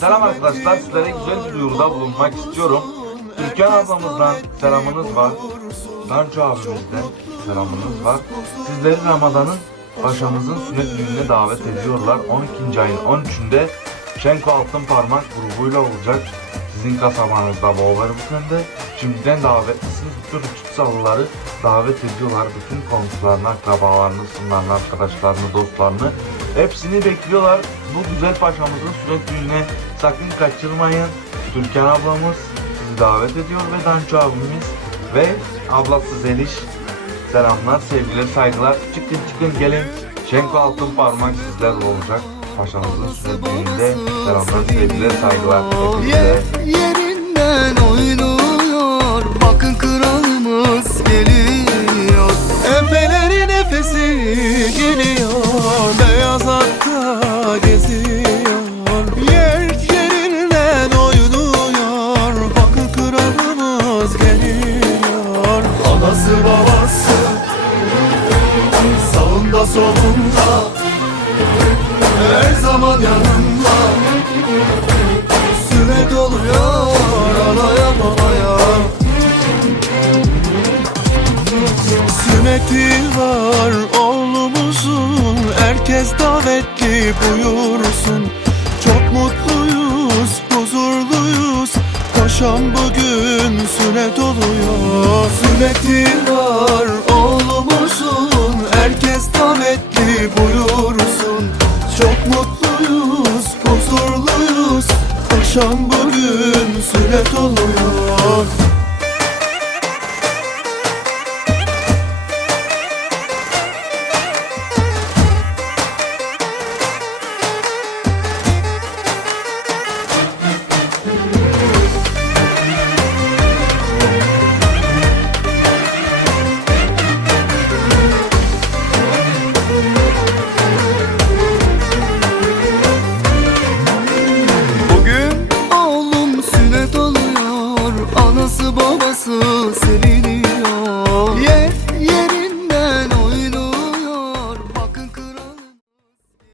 Selam arkadaşlar, sizlere güzel bir duyuruda bulunmak istiyorum. Türkan ablamızdan selamınız var. Danco abimizden selamınız var. Sizleri Ramazan'ın paşamızın sünnet düğününe davet ediyorlar. 12. ayın 13'ünde Şenko Altın Parmak grubuyla olacak. Sizin kasabanızda Wolverhampton'da. Şimdiden davetlisiniz. Bütün Kutsallıları davet ediyorlar. Bütün komşularını, akrabalarını, sınırlarını, arkadaşlarını, dostlarını. Hepsini bekliyorlar. Bu güzel paşamızın sünnet düğününe sakın kaçırmayın. Türkan ablamız sizi davet ediyor ve Danço abimiz ve ablası Zeliş Selamlar, sevgiler, saygılar. Çıkın çıkın gelin. Şenko Altın Parmak sizlerle olacak. Paşamızın düğününde selamlar, sevgiler, saygılar. Hepinize. Yer yerinden oynuyor. Bakın kralımız geliyor. Efeleri nefesi geliyor. Beyaz atta geziyor. Yer yerinden oynuyor. Bakın kralımız geliyor. Anası babası Sağında solunda Her zaman yanında Süre doluyor alaya babaya Sünneti var oğlumuzun Herkes davetli buyursun. Çok mutluyuz, huzurluyuz. Paşam bugün sünnet oluyor Sünneti var oğlumuzun Herkes davetli buyursun Paşam bugün sünnet oluyor Anası babası seviniyor